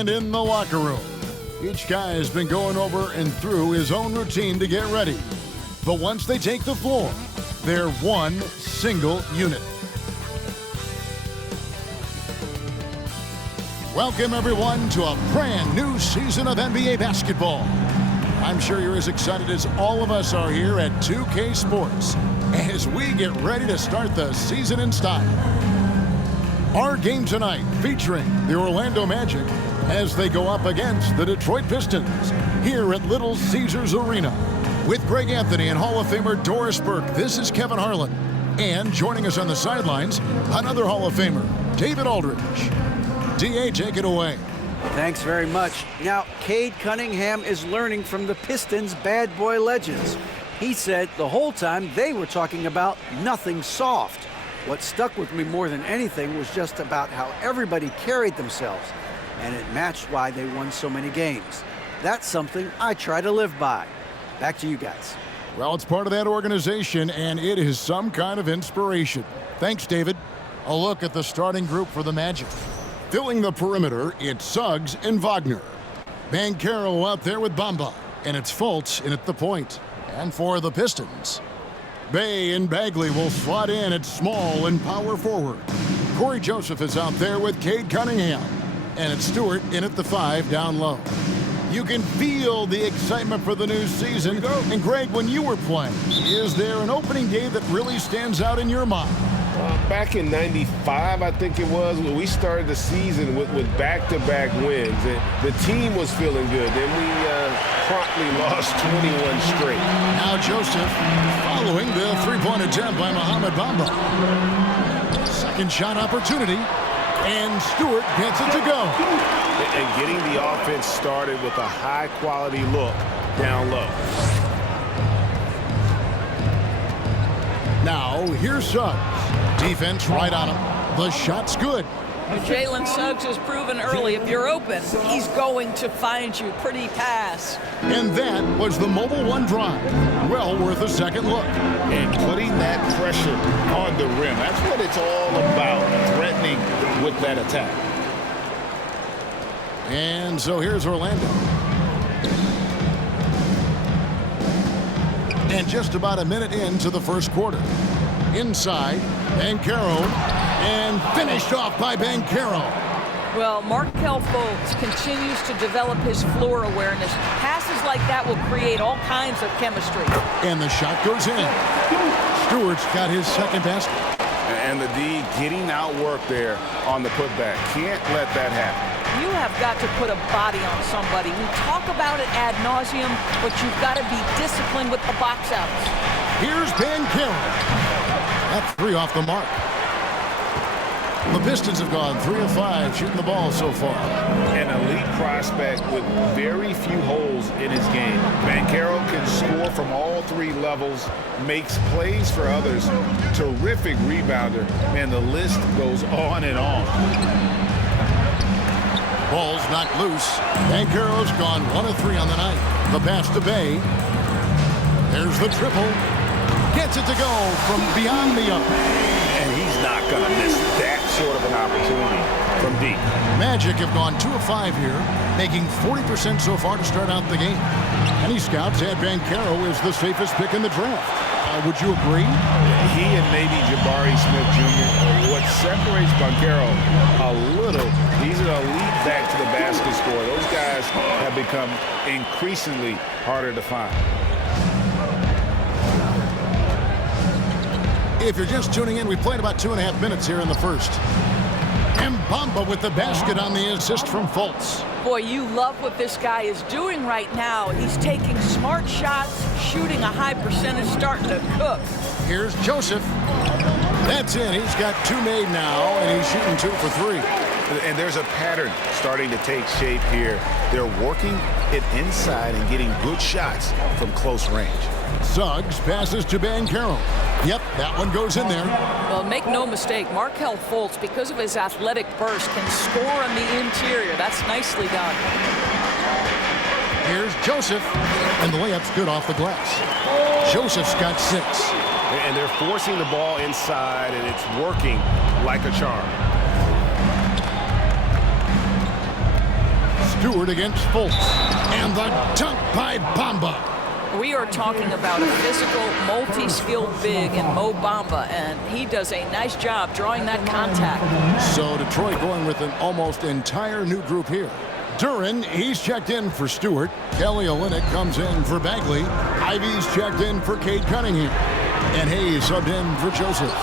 And in the locker room, each guy has been going over and through his own routine to get ready. But once they take the floor, they're one single unit. Welcome, everyone, to a brand new season of NBA basketball. I'm sure you're as excited as all of us are here at 2K Sports as we get ready to start the season in style. Our game tonight featuring the Orlando Magic as they go up against the Detroit Pistons here at Little Caesars Arena. With Greg Anthony and Hall of Famer Doris Burke, this is Kevin Harlan. And joining us on the sidelines, another Hall of Famer, David Aldridge. D.A., take it away. Thanks very much. Now, Cade Cunningham is learning from the Pistons' bad boy legends. He said the whole time they were talking about nothing soft. What stuck with me more than anything was just about how everybody carried themselves, and it matched why they won so many games. That's something I try to live by. Back to you guys. Well, it's part of that organization, and it is some kind of inspiration. Thanks, David. A look at the starting group for the Magic. Filling the perimeter, it's Suggs and Wagner. Banchero out there with Bamba, and it's Fultz in at the point. And for the Pistons, Bay and Bagley will slot in at small and power forward. Corey Joseph is out there with Cade Cunningham, and it's Stewart in at the 5 down low. You can feel the excitement for the new season. And Greg, when you were playing, is there an opening day that really stands out in your mind? Back in '95, I think it was, when we started the season with back-to-back wins. The team was feeling good. Then we promptly lost 21 straight. Now Joseph following the three-point attempt by Mohamed Bamba. Second shot opportunity, and Stewart gets it to go. And getting the offense started with a high-quality look down low. Now, here's Suggs. Defense right on him. The shot's good. Jalen Suggs has proven early, if you're open, he's going to find you. Pretty pass. And that was the Mobile One drive. Well worth a second look. And putting that pressure on the rim. That's what it's all about, threatening with that attack. And so here's Orlando. And just about a minute into the first quarter. Inside, Banchero, and finished off by Banchero. Well, Markelle Fultz continues to develop his floor awareness. Passes like that will create all kinds of chemistry. And the shot goes in. Stewart's got his second basket. And the D getting outworked there on the putback. Can't let that happen. You have got to put a body on somebody. We talk about it ad nauseum, but you've got to be disciplined with the box outs. Here's Banchero. That's 3 off the mark. The Pistons have gone 3 of 5 shooting the ball so far. An elite prospect with very few holes in his game. Banchero can score from all 3 levels, makes plays for others, terrific rebounder, and the list goes on and on. Ball's knocked loose. Banchero's gone 1 of 3 on the night. The pass to Bay. There's the triple. Gets it to go from beyond the arc. And he's not going to miss that sort of an opportunity from deep. Magic have gone 2 of 5 here, making 40% so far to start out the game. Many scouts had Banchero as the safest pick in the draft. Would you agree? He and maybe Jabari Smith Jr. What separates Banchero a little, he's an elite back to the basket scorer. Those guys have become increasingly harder to find. If you're just tuning in, we played about 2.5 minutes here in the first. And Bamba with the basket on the assist from Fultz. Boy, you love what this guy is doing right now. He's taking smart shots, shooting a high percentage, starting to cook. Here's Joseph. That's in. He's got 2 made now, and he's shooting 2 for 3. And there's a pattern starting to take shape here. They're working it inside and getting good shots from close range. Suggs passes to Banchero. Yep, that one goes in there. Well, make no mistake, Markelle Fultz, because of his athletic burst, can score on the interior. That's nicely done. Here's Joseph, and the layup's good off the glass. Joseph's got 6. And they're forcing the ball inside, and it's working like a charm. Stewart against Fultz. And the dunk by Bamba. We are talking about a physical, multi-skilled big in Mo Bamba, and he does a nice job drawing that contact. So Detroit going with an almost entire new group here. Duran, he's checked in for Stewart. Kelly Olynyk comes in for Bagley. Ivy's checked in for Cade Cunningham. And Hayes subbed in for Joseph.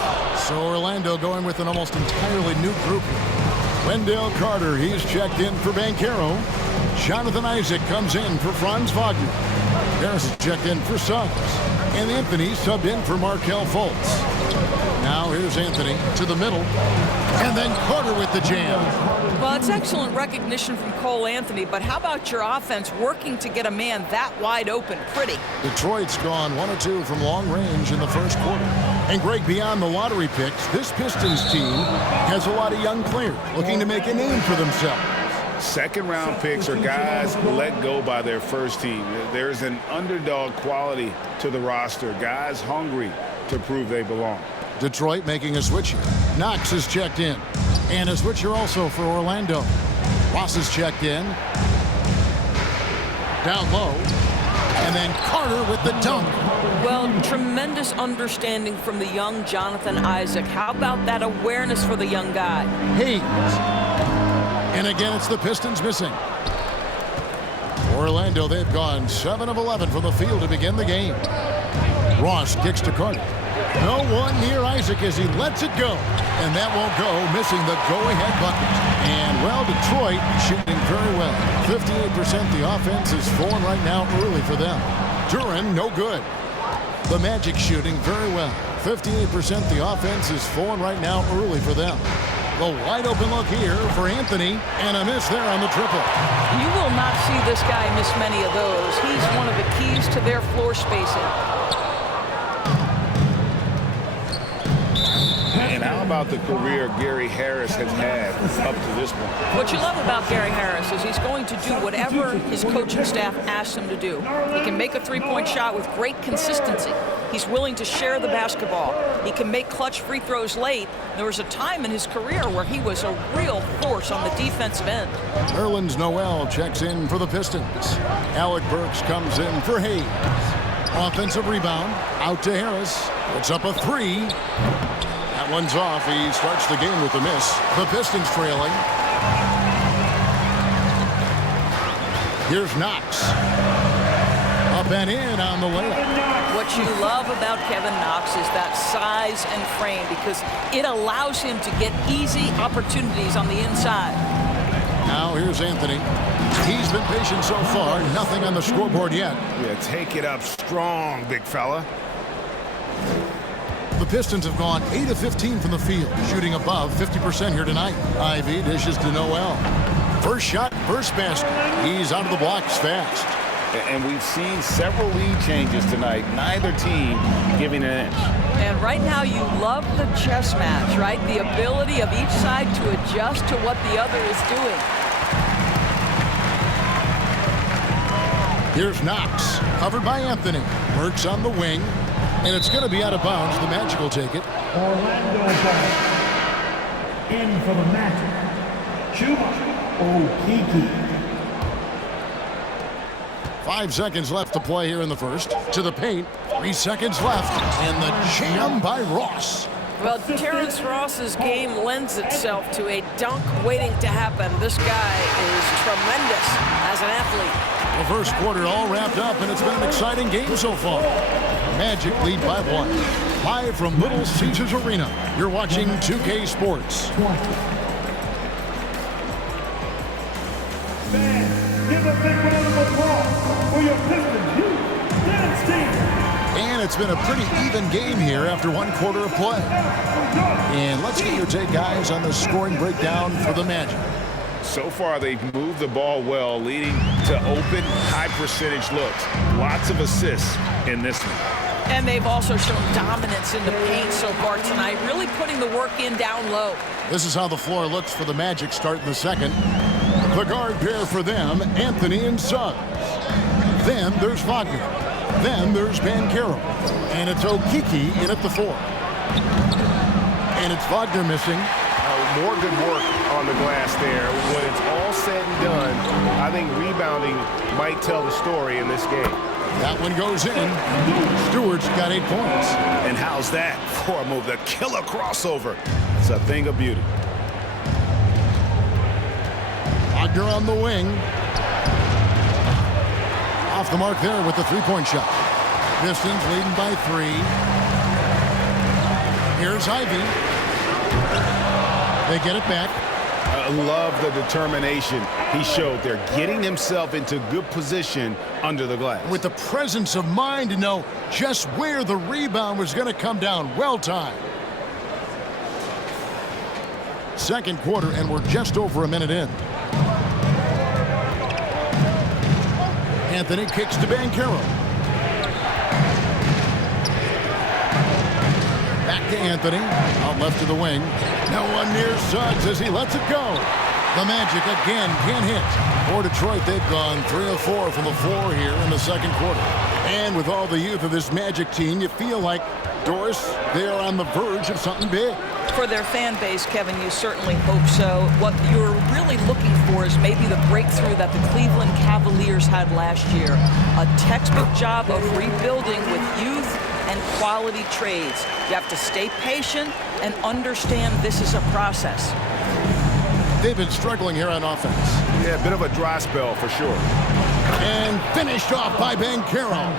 So Orlando going with an almost entirely new group here. Wendell Carter, he's checked in for Banchero. Jonathan Isaac comes in for Franz Wagner. Harris is checked in for Suggs. And Anthony subbed in for Markelle Fultz. Now here's Anthony to the middle. And then Carter with the jam. Well, it's excellent recognition from Cole Anthony, but how about your offense working to get a man that wide open pretty? Detroit's gone 1 of 2 from long range in the first quarter. And Greg, beyond the lottery picks, this Pistons team has a lot of young players looking to make a name for themselves. Second-round picks are guys let go by their first team. There's an underdog quality to the roster. Guys hungry to prove they belong. Detroit making a switch here. Knox is checked in. And a switcher also for Orlando. Ross is checked in. Down low. And then Carter with the dunk. Well, tremendous understanding from the young Jonathan Isaac. How about that awareness for the young guy? Hayes. And again, it's the Pistons missing. Orlando, they've gone 7 of 11 from the field to begin the game. Ross kicks to Carter. No one near Isaac as he lets it go. And that won't go, missing the go-ahead bucket. And, well, Detroit shooting very well. 58% the offense is falling right now early for them. Duran, no good. The Magic shooting very well. 58% the offense is falling right now early for them. The wide open look here for Anthony, and a miss there on the triple. You will not see this guy miss many of those. He's one of the keys to their floor spacing. And how about the career Gary Harris has had up to this point? What you love about Gary Harris is he's going to do whatever his coaching staff asks him to do. He can make a three-point shot with great consistency. He's willing to share the basketball. He can make clutch free throws late. There was a time in his career where he was a real force on the defensive end. Nerlens Noel checks in for the Pistons. Alec Burks comes in for Hayes. Offensive rebound, out to Harris. Puts up a three. That one's off. He starts the game with a miss. The Pistons trailing. Here's Knox. Up and in on the layup. What you love about Kevin Knox is that size and frame because it allows him to get easy opportunities on the inside. Now here's Anthony. He's been patient so far. Nothing on the scoreboard yet. Yeah, take it up strong, big fella. The Pistons have gone 8 of 15 from the field, shooting above 50% here tonight. Ivy dishes to Noel. First shot, first basket. He's out of the blocks fast. And we've seen several lead changes tonight. Neither team giving an inch. And right now you love the chess match, right? The ability of each side to adjust to what the other is doing. Here's Knox, covered by Anthony. Burks on the wing, and it's going to be out of bounds. The Magic will take it. Orlando in for the Magic. Chuba Okeke. 5 seconds left to play here in the first. To the paint. 3 seconds left. And the jam by Ross. Well, Terrence Ross's game lends itself to a dunk waiting to happen. This guy is tremendous as an athlete. The first quarter all wrapped up, and it's been an exciting game so far. Magic lead by 1. Live from Little Caesars Arena, you're watching 2K Sports. Give a big round of applause for your Pistons youth dance team. And it's been a pretty even game here after 1 quarter of play. And let's get your take, guys, on the scoring breakdown for the Magic. So far, they've moved the ball well, leading to open, high-percentage looks. Lots of assists in this one. And they've also shown dominance in the paint so far tonight, really putting the work in down low. This is how the floor looks for the Magic start in the second. The guard pair for them, Anthony and Suggs. Then there's Wagner. Then there's Banchero. And it's Okeke in at the 4. And it's Wagner missing. more good work on the glass there. When it's all said and done, I think rebounding might tell the story in this game. That one goes in. Stewart's got 8 points. And how's that for a move? The killer crossover. It's a thing of beauty. Wagner on the wing. Off the mark there with the three-point shot. Pistons leading by 3. Here's Ivy. They get it back. I love the determination he showed there, getting himself into good position under the glass. With the presence of mind to know just where the rebound was going to come down. Well timed. Second quarter, and we're just over a minute in. Anthony kicks to Banchero. Back to Anthony. Out left to the wing. No one near Suggs as he lets it go. The Magic again can't hit. For Detroit, they've gone 3 of 4 from the floor here in the second quarter. And with all the youth of this Magic team, you feel like, Doris, they are on the verge of something big. For their fan base, Kevin, you certainly hope so. What you're really looking for is maybe the breakthrough that the Cleveland Cavaliers had last year. A textbook job of rebuilding with youth and quality trades. You have to stay patient and understand this is a process. They've been struggling here on offense. Yeah, a bit of a dry spell for sure. And finished off by Banchero.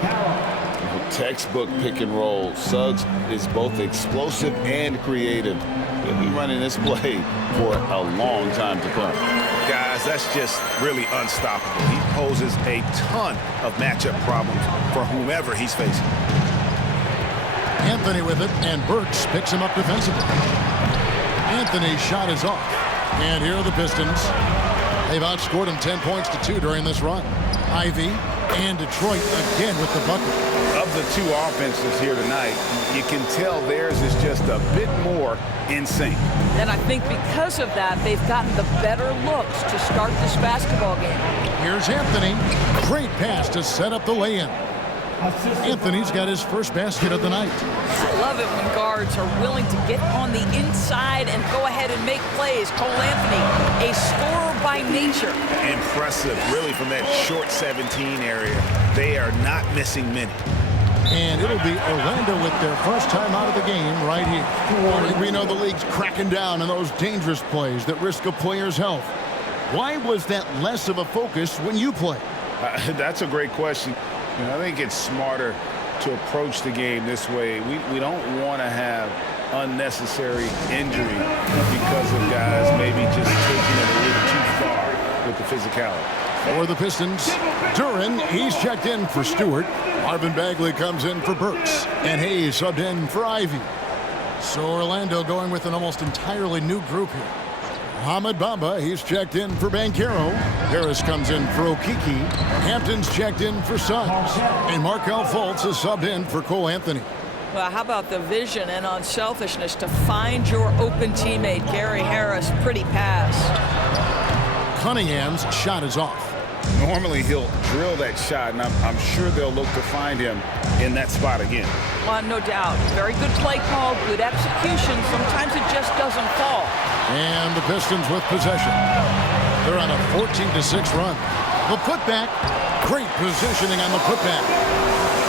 Textbook pick and roll. Suggs is both explosive and creative. He'll be running this play for a long time to come. Guys, that's just really unstoppable. He poses a ton of matchup problems for whomever he's facing. Anthony with it, and Burks picks him up defensively. Anthony's shot is off. And here are the Pistons. They've outscored him 10 points to 2 during this run. Ivy and Detroit again with the bucket. Of the two offenses here tonight, you can tell theirs is just a bit more in sync. And I think because of that, they've gotten the better looks to start this basketball game. Here's Anthony. Great pass to set up the lay-in. Anthony's got his first basket of the night. I love it when guards are willing to get on the inside and go ahead and make plays. Cole Anthony, a scorer by nature. Impressive, really, from that short 17 area. They are not missing many. And it'll be Orlando with their first time out of the game right here. We know the league's cracking down on those dangerous plays that risk a player's health. Why was that less of a focus when you play? That's a great question. I think it's smarter to approach the game this way. We don't want to have unnecessary injury because of guys maybe just taking it a little too far with the physicality. For the Pistons, Duran, he's checked in for Stewart. Marvin Bagley comes in for Burks. And Hayes subbed in for Ivy. So Orlando going with an almost entirely new group here. Mohamed Bamba, he's checked in for Banchero. Harris comes in for Okiki. Hampton's checked in for Suggs. And Markelle Fultz is subbed in for Cole Anthony. Well, how about the vision and unselfishness to find your open teammate, Gary Harris? Pretty pass. Cunningham's shot is off. Normally he'll drill that shot, and I'm sure they'll look to find him in that spot again. Well, no doubt. Very good play call, good execution. Sometimes it just doesn't fall. And the Pistons with possession. They're on a 14-6 run. The putback. Great positioning on the putback.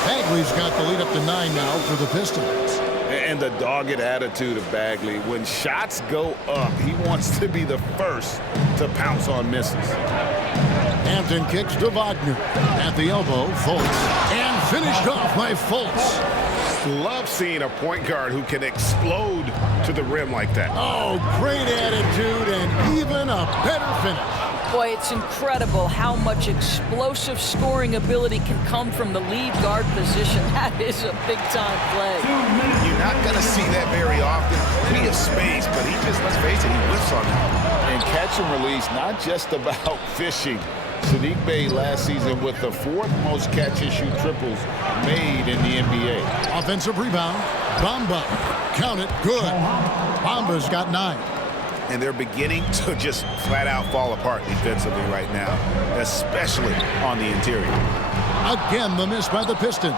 Bagley's got the lead up to 9 now for the Pistons. And the dogged attitude of Bagley. When shots go up, he wants to be the first to pounce on misses. Hampton kicks to Wagner. At the elbow, Fultz. And finished off by Fultz. Love seeing a point guard who can explode to the rim like that. Oh, great attitude and even a better finish. Boy, it's incredible how much explosive scoring ability can come from the lead guard position. That is a big-time play. You're not going to see that very often. Plenty of space, but he just, let's face it, he whiffs on it. And catch and release, not just about fishing. Sadiq Bey last season with the 4th most catch-and-shoot triples made in the NBA. Offensive rebound. Bamba. Count it. Good. Bamba's got 9. And they're beginning to just flat-out fall apart defensively right now, especially on the interior. Again, the miss by the Pistons.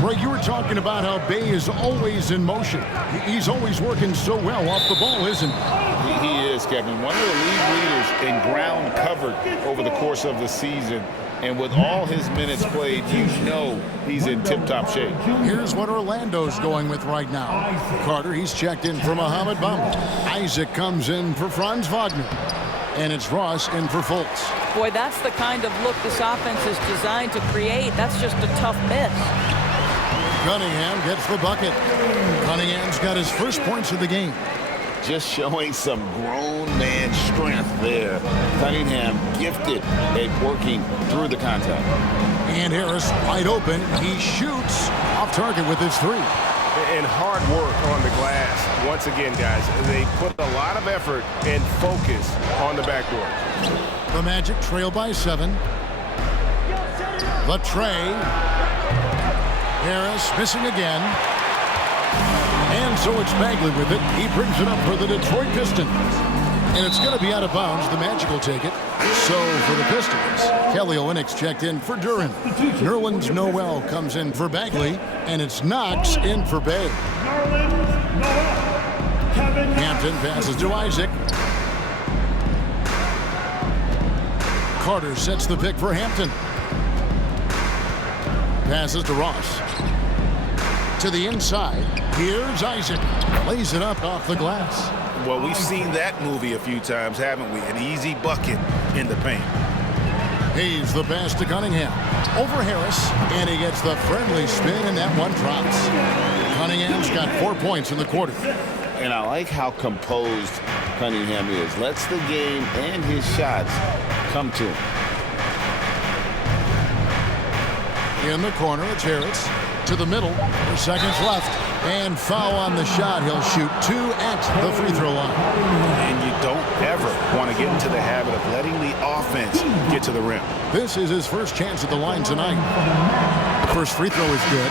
Greg, you were talking about how Bay is always in motion. He's always working so well off the ball, isn't he? He is, Kevin. One of the league leaders in ground covered over the course of the season. And with all his minutes played, you know he's in tip-top shape. Here's what Orlando's going with right now. Carter, he's checked in for Mohamed Bamba. Isaac comes in for Franz Wagner. And it's Ross in for Fultz. Boy, that's the kind of look this offense is designed to create. That's just a tough miss. Cunningham gets the bucket. Cunningham's got his first points of the game. Just showing some grown man strength there. Cunningham gifted at working through the contact. And Harris wide open. He shoots off target with his three. And hard work on the glass. Once again, guys, they put a lot of effort and focus on the backboard. The Magic trail by 7. The tray. Harris missing again. And so it's Bagley with it. He brings it up for the Detroit Pistons. And it's going to be out of bounds. The Magic will take it. So for the Pistons, Kelly Olynyk's checked in for Duren. Nerlens Noel comes in for Bagley. And it's Knox in for Bay. Hampton passes to Isaac. Carter sets the pick for Hampton. Passes to Ross. To the inside. Here's Isaac. Lays it up off the glass. Well, we've seen that movie a few times, haven't we? An easy bucket in the paint. Hayes the pass to Cunningham. Over Harris. And he gets the friendly spin, and that one drops. Cunningham's got 4 points in the quarter. And I like how composed Cunningham is. Lets the game and his shots come to him. In the corner, it's Harris. To the middle. 4 seconds left. And foul on the shot. He'll shoot 2 at the free throw line. And you don't ever want to get into the habit of letting the offense get to the rim. This is his first chance at the line tonight. The first free throw is good.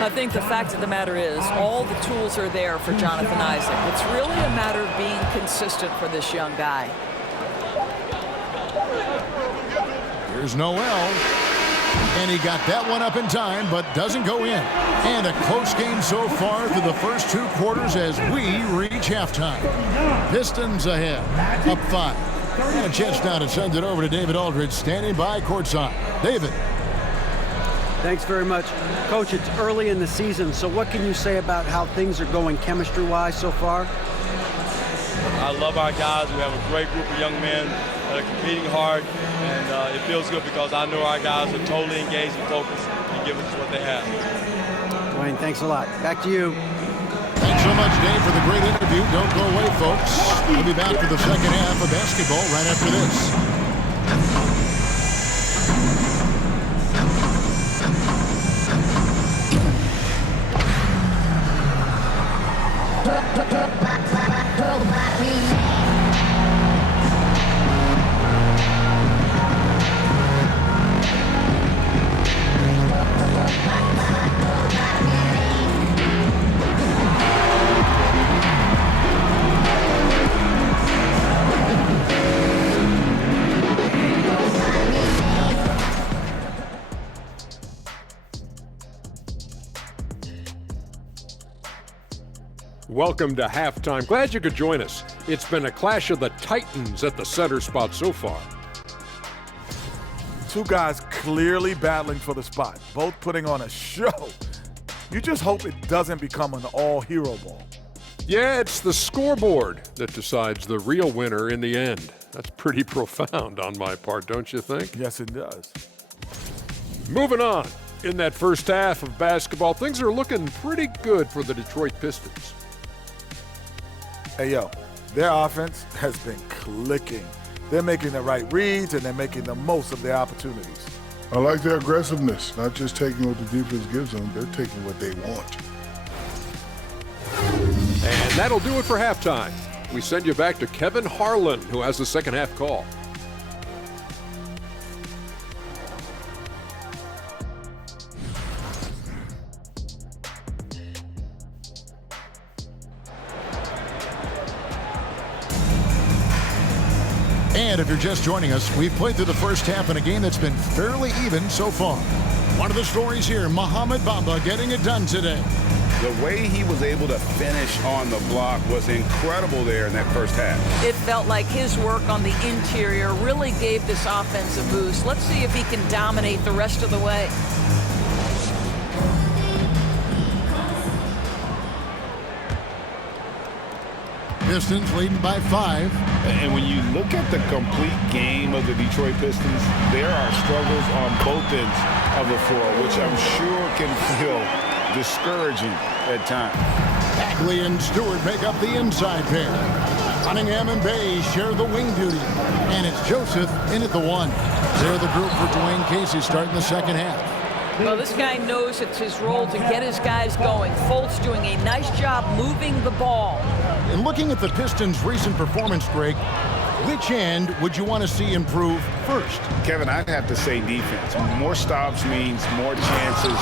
I think the fact of the matter is all the tools are there for Jonathan Isaac. It's really a matter of being consistent for this young guy. Here's Noel. And he got that one up in time, but doesn't go in. And a close game so far through the first 2 quarters as we reach halftime. Pistons ahead, up 5. And a chance now to send it over to David Aldridge, standing by courtside. David. Thanks very much. Coach, it's early in the season, so what can you say about how things are going chemistry-wise so far? I love our guys. We have a great group of young men that are competing hard, and it feels good because I know our guys are totally engaged and focused and giving us what they have. Dwayne, thanks a lot. Back to you. Thanks so much, Dave, for the great interview. Don't go away, folks. We'll be back for the second half of basketball right after this. Welcome to halftime. Glad you could join us. It's been a clash of the Titans at the center spot so far. 2 guys clearly battling for the spot, both putting on a show. You just hope it doesn't become an all-hero ball. Yeah, it's the scoreboard that decides the real winner in the end. That's pretty profound on my part, don't you think? Yes, it does. Moving on. In that first half of basketball, things are looking pretty good for the Detroit Pistons. Hey, yo, their offense has been clicking. They're making the right reads, and they're making the most of their opportunities. I like their aggressiveness, not just taking what the defense gives them, they're taking what they want. And that'll do it for halftime. We send you back to Kevin Harlan, who has the second half call. And if you're just joining us, we've played through the first half in a game that's been fairly even so far. One of the stories here, Mohamed Bamba getting it done today. The way he was able to finish on the block was incredible there in that first half. It felt like his work on the interior really gave this offense a boost. Let's see if he can dominate the rest of the way. Pistons leading by 5. And when you look at the complete game of the Detroit Pistons, there are struggles on both ends of the floor, which I'm sure can feel discouraging at times. Bagley and Stewart make up the inside pair. Cunningham and Bay share the wing duty. And it's Joseph in at the 1. They're the group for Dwayne Casey starting the second half. Well, this guy knows it's his role to get his guys going. Fultz doing a nice job moving the ball. And looking at the Pistons' recent performance, Greg, which end would you want to see improve first? Kevin, I'd have to say defense. More stops means more chances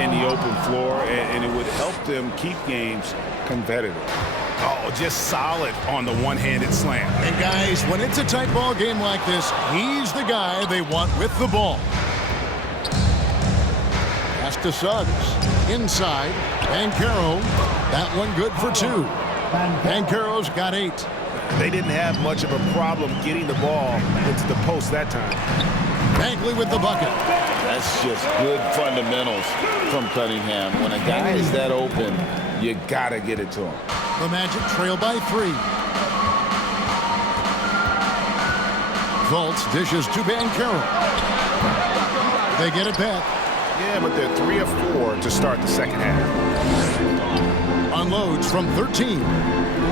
in the open floor, and it would help them keep games competitive. Oh, just solid on the one-handed slam. And guys, when it's a tight ball game like this, he's the guy they want with the ball. Pass to Suggs. Inside. Banchero. That one good for 2. Banchero's got 8. They didn't have much of a problem getting the ball into the post that time. Bagley with the bucket. That's just good fundamentals from Cunningham. When a guy is that open, you got to get it to him. The Magic trail by 3. Fultz dishes to Banchero. They get it back. Yeah, but they're 3 of 4 to start the second half. Unloads from 13.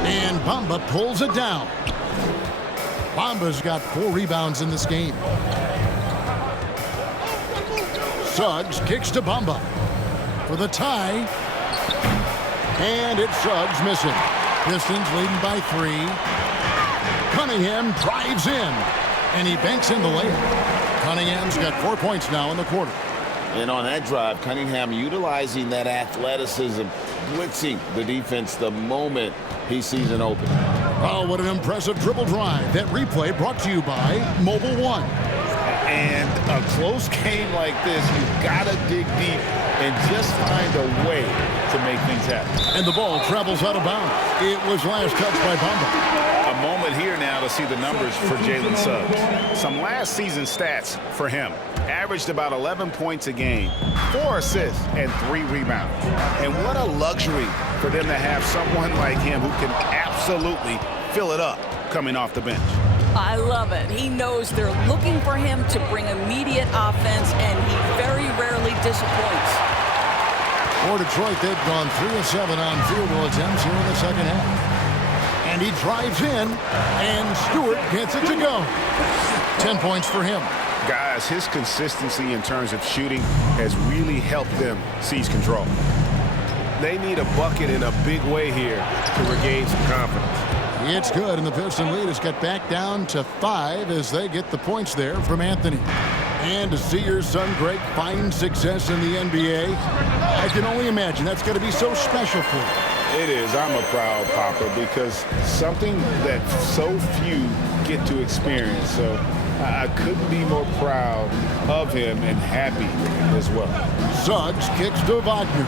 And Bamba pulls it down. Bamba's got 4 rebounds in this game. Suggs kicks to Bamba for the tie. And it's Suggs missing. Pistons leading by 3. Cunningham drives in. And he banks in the layup. Cunningham's got 4 points now in the quarter. And on that drive, Cunningham utilizing that athleticism, blitzing the defense the moment he sees an opening. Oh, what an impressive dribble drive. That replay brought to you by Mobile One. And a close game like this, you've got to dig deep and just find a way to make things happen. And the ball travels out of bounds. It was last touched by Bamba. A moment here now to see the numbers for Jalen Suggs. Some last season stats for him. Averaged about 11 points a game, 4 assists, and 3 rebounds. And what a luxury for them to have someone like him who can absolutely fill it up coming off the bench. I love it. He knows they're looking for him to bring immediate offense, and he very rarely disappoints. For Detroit, they've gone 3 of 7 on field goal attempts here in the second half. And he drives in, and Stewart gets it to go. 10 points for him. Guys, his consistency in terms of shooting has really helped them seize control. They need a bucket in a big way here to regain some confidence. It's good, and the Piston lead has got back down to 5 as they get the points there from Anthony. And to see your son Greg find success in the NBA, I can only imagine that's going to be so special for him. It is. I'm a proud papa because something that so few get to experience. So I couldn't be more proud of him and happy as well. Suggs kicks to Wagner.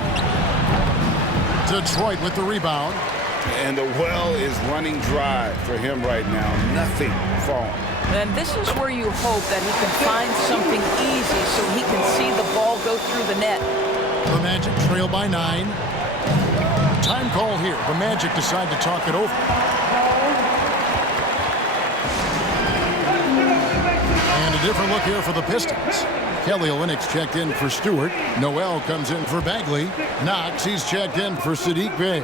Detroit with the rebound. And the well is running dry for him right now. Nothing falling. And this is where you hope that he can find something easy so he can see the ball go through the net. The Magic trail by 9. Time call here. The Magic decide to talk it over. And a different look here for the Pistons. Kelly Olynyk's checked in for Stewart. Noel comes in for Bagley. Knox, he's checked in for Sadiq Bey.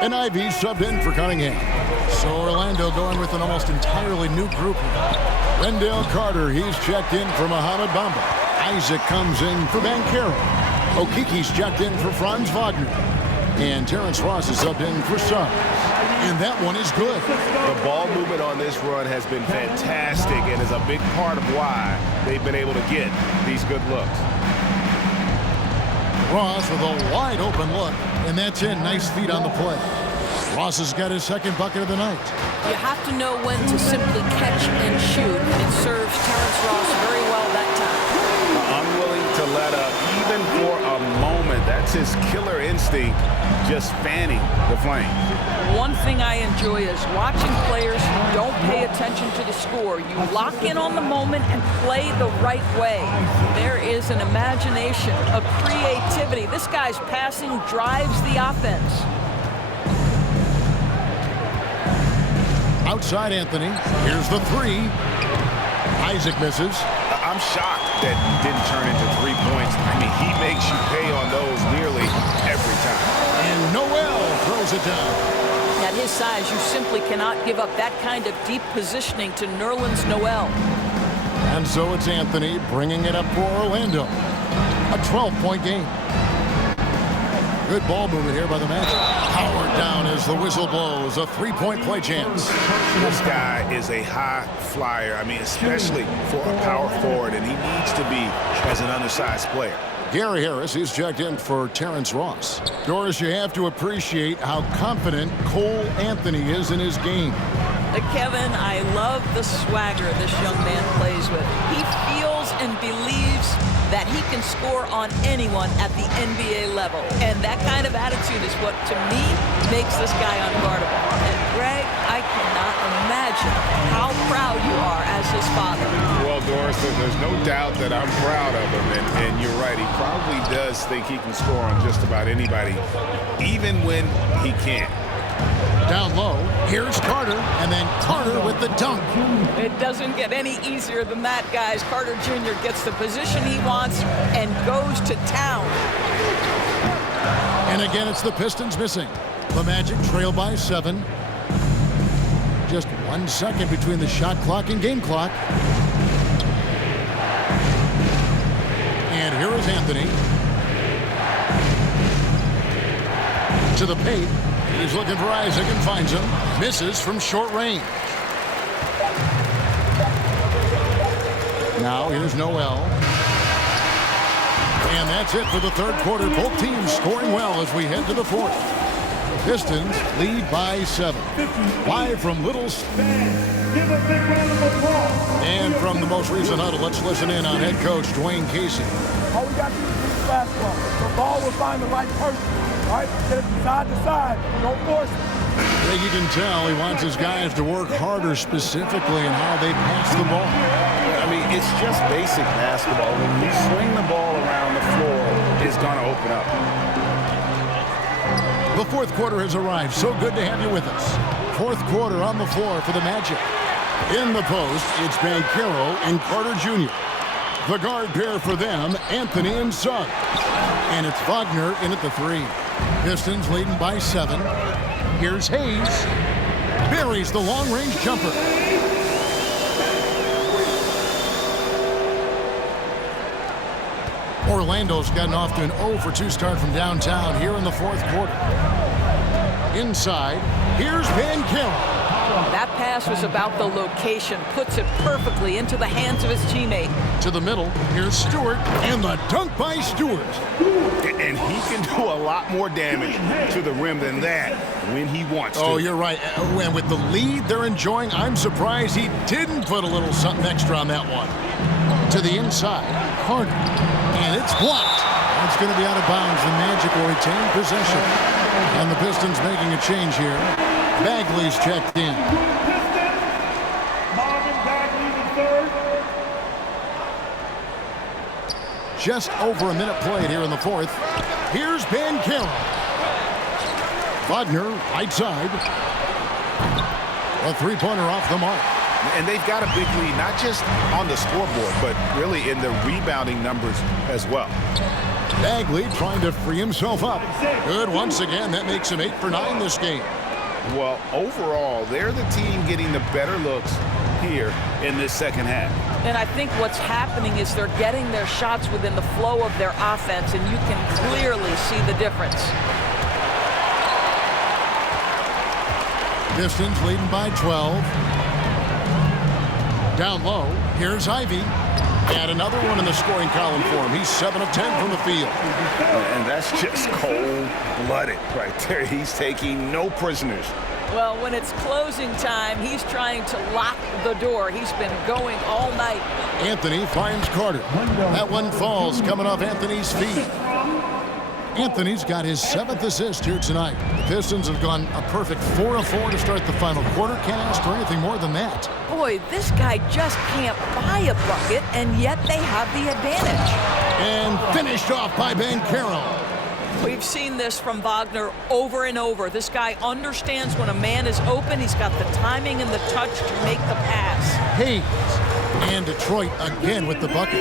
And Ivy subbed in for Cunningham. So Orlando going with an almost entirely new group. Wendell Carter, he's checked in for Mohamed Bamba. Isaac comes in for Banchero. Okiki's checked in for Franz Wagner. And Terrence Ross is subbed in for Suggs. And that one is good. The ball movement on this run has been fantastic and is a big part of why they've been able to get these good looks. Ross with a wide open look, and that's in. Nice feet on the play. Ross has got his second bucket of the night. You have to know when to simply catch and shoot, and it serves Terrence Ross very well that time. Unwilling to let up even for a moment. That's his killer instinct, just fanning the flame. One thing I enjoy is watching players who don't pay attention to the score. You lock in on the moment and play the right way. There is an imagination, a creativity. This guy's passing drives the offense. Outside Anthony. Here's the three. Isaac misses. I'm shocked that didn't turn into 3 points. I mean, he makes you pay on those nearly every time. And Noel throws it down. At his size, you simply cannot give up that kind of deep positioning to Nerlens Noel. And so it's Anthony bringing it up for Orlando. A 12-point game. Good ball movement here by the Magic. Powered down as the whistle blows. A three-point play chance. This guy is a high flyer. I mean, especially for a power forward, and he needs to be as an undersized player. Gary Harris is checked in for Terrence Ross. Doris, you have to appreciate how confident Cole Anthony is in his game. Kevin, I love the swagger this young man plays with. He feels and believes that he can score on anyone at the NBA level. And that kind of attitude is what, to me, makes this guy unguardable. And Greg, I cannot imagine how proud you are as his father. Well, Doris, there's no doubt that I'm proud of him. And you're right, he probably does think he can score on just about anybody, even when he can't. Down low, here's Carter, and then Carter with the dunk. It doesn't get any easier than that, guys. Carter Jr. gets the position he wants and goes to town. And again, it's the Pistons missing. The Magic trail by 7. Just 1 second between the shot clock and game clock. And here is Anthony. To the paint. He's looking for Isaac and finds him. Misses from short range. Now here's Noel. And that's it for the third quarter. Both teams scoring well as we head to the fourth. Pistons lead by 7. Live from Little. Give a big round of applause. And from the most recent huddle, let's listen in on head coach Dwayne Casey. All we got to do is beat basketball. The ball will find the right person. All right, get it from side to side. Don't force it. I think you can tell he wants his guys to work harder specifically in how they pass the ball. I mean, it's just basic basketball. When you swing the ball around the floor, it's going to open up. The fourth quarter has arrived. So good to have you with us. Fourth quarter on the floor for the Magic. In the post, it's Banchero and Carter Jr. The guard pair for them, Anthony and Suggs. And it's Wagner in at the 3. Pistons leading by 7. Here's Hayes. Buries the long-range jumper. Orlando's gotten off to an 0-for-2 start from downtown here in the fourth quarter. Inside, here's Banchero. That pass was about the location, puts it perfectly into the hands of his teammate. To the middle, here's Stewart, and the dunk by Stewart. And he can do a lot more damage to the rim than that when he wants to. Oh, you're right. And with the lead they're enjoying, I'm surprised he didn't put a little something extra on that one. To the inside, Carter, and it's blocked. That's going to be out of bounds. The Magic will retain possession. And the Pistons making a change here. Bagley's checked in. Marvin Bagley the third. Just over a minute played here in the fourth. Here's Banchero. Wagner, right side. A three-pointer off the mark. And they've got a big lead, not just on the scoreboard, but really in the rebounding numbers as well. Bagley trying to free himself up. Good once again. That makes him 8 for 9 this game. Well, overall, they're the team getting the better looks here in this second half. And I think what's happening is they're getting their shots within the flow of their offense, and you can clearly see the difference. Pistons leading by 12. Down low, here's Ivy. And another one in the scoring column for him. He's 7 of 10 from the field. And that's just cold-blooded right there. He's taking no prisoners. Well, when it's closing time, he's trying to lock the door. He's been going all night. Anthony finds Carter. That one falls coming off Anthony's feet. Anthony's got his 7th assist here tonight. The Pistons have gone a perfect 4 of 4 to start the final quarter. Can't ask for anything more than that. Boy, this guy just can't buy a bucket, and yet they have the advantage. And finished off by Banchero. We've seen this from Wagner over and over. This guy understands when a man is open. He's got the timing and the touch to make the pass. Hayes. And Detroit again with the bucket.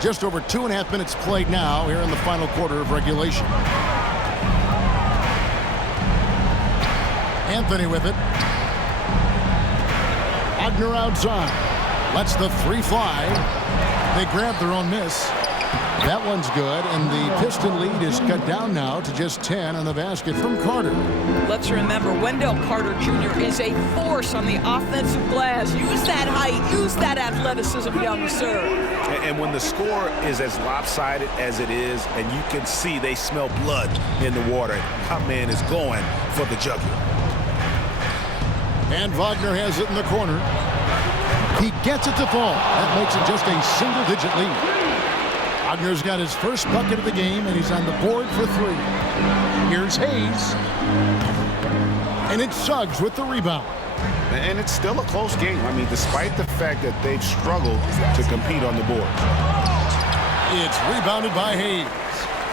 Just over 2.5 minutes played now here in the final quarter of regulation. Anthony with it. Wagner outside. Lets the 3 fly. They grab their own miss. That one's good, and the Piston lead is cut down now to just 10 on the basket from Carter. Let's remember, Wendell Carter Jr. is a force on the offensive glass. Use that height, use that athleticism, young sir. And when the score is as lopsided as it is, and you can see they smell blood in the water, my man is going for the jugular. And Wagner has it in the corner. He gets it to fall. That makes it just a single-digit lead. Wagner's got his first bucket of the game, and he's on the board for 3. Here's Hayes. And it's Suggs with the rebound. And it's still a close game. I mean, despite the fact that they've struggled to compete on the board. It's rebounded by Hayes.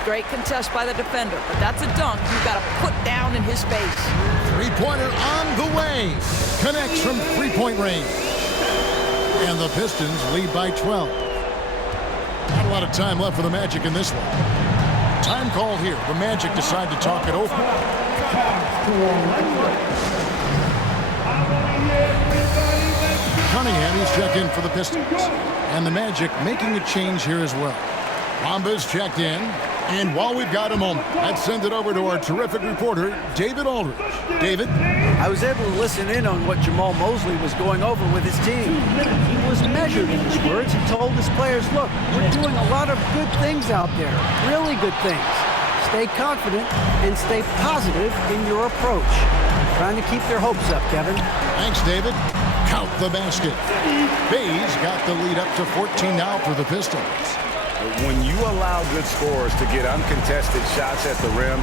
Great contest by the defender, but that's a dunk you've got to put down in his face. Three-pointer on the way. Connects from three-point range. And the Pistons lead by 12. Not a lot of time left for the Magic in this one. Time called here. The Magic decide to talk it over. Cunningham is checked in for the Pistons. And the Magic making a change here as well. Bamba's checked in. And while we've got a moment, let's send it over to our terrific reporter, David Aldridge. David? I was able to listen in on what Jamal Mosley was going over with his team. He was measured in his words. He told his players, look, we're doing a lot of good things out there, really good things. Stay confident and stay positive in your approach. Trying to keep their hopes up, Kevin. Thanks, David. Count the basket. Bayes got the lead up to 14 now for the Pistons. When you allow good scorers to get uncontested shots at the rim,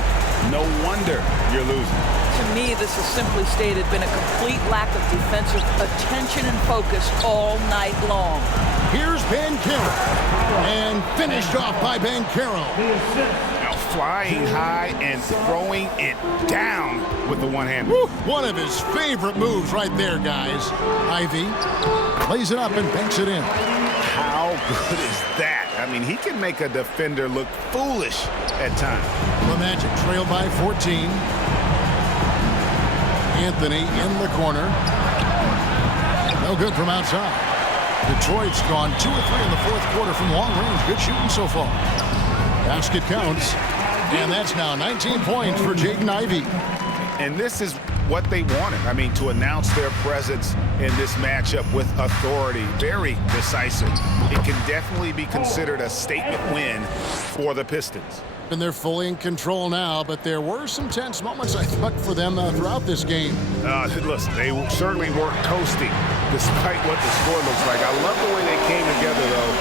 no wonder you're losing. To me, this has simply stated been a complete lack of defensive attention and focus all night long. Here's Banchero. And finished off by Banchero. Now flying high and throwing it down with the one-hand. One of his favorite moves right there, guys. Ivy plays it up and banks it in. How good is that? I mean, he can make a defender look foolish at times. The Magic trail by 14. Anthony in the corner. No good from outside. Detroit's gone 2 of 3 in the fourth quarter from long range. Good shooting so far. Basket counts. And that's now 19 points for Jaden Ivey. And this is what they wanted. I mean, to announce their presence in this matchup with authority. Very decisive. It can definitely be considered a statement win for the Pistons. And they're fully in control now, but there were some tense moments, I thought, for them throughout this game. Listen, they certainly weren't coasting despite what the score looks like. I love the way they came together, though,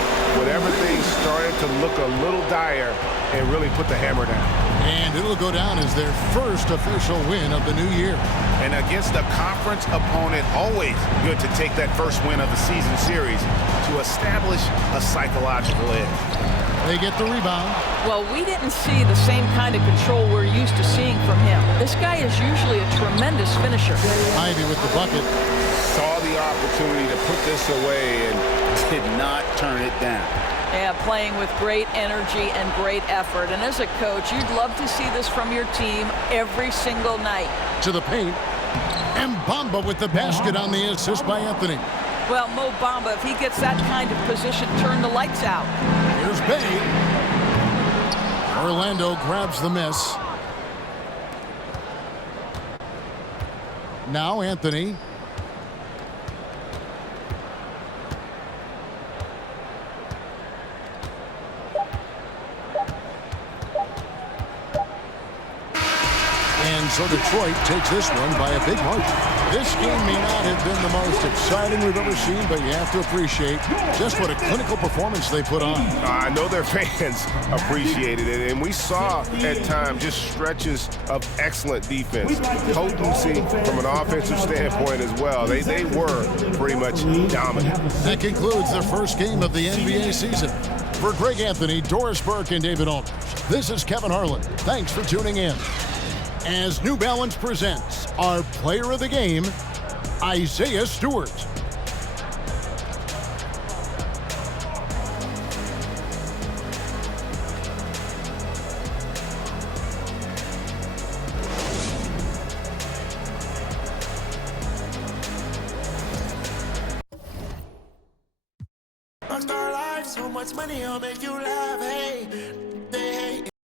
when everything started to look a little dire and really put the hammer down. And it'll go down as their first official win of the new year. And against a conference opponent, always good to take that first win of the season series to establish a psychological edge. They get the rebound. Well, we didn't see the same kind of control we're used to seeing from him. This guy is usually a tremendous finisher. Ivy with the bucket. Saw the opportunity to put this away and did not turn it down. Yeah, playing with great energy and great effort. And as a coach, you'd love to see this from your team every single night. To the paint. And Bamba with the basket on the assist by Anthony. Well, Mo Bamba, if he gets that kind of position, turn the lights out. Here's Bay. Orlando grabs the miss. Now Anthony. And so Detroit takes this one by a big margin. This game may not have been the most exciting we've ever seen, but you have to appreciate just what a clinical performance they put on. I know their fans appreciated it, and we saw at times just stretches of excellent defense, potency from an offensive standpoint as well. They were pretty much dominant. That concludes the first game of the NBA season. For Greg Anthony, Doris Burke, and David Aldridge, this is Kevin Harlan. Thanks for tuning in. As New Balance presents our player of the game, Isaiah Stewart. Rockstar life, so much money, I'll make you laugh, hey.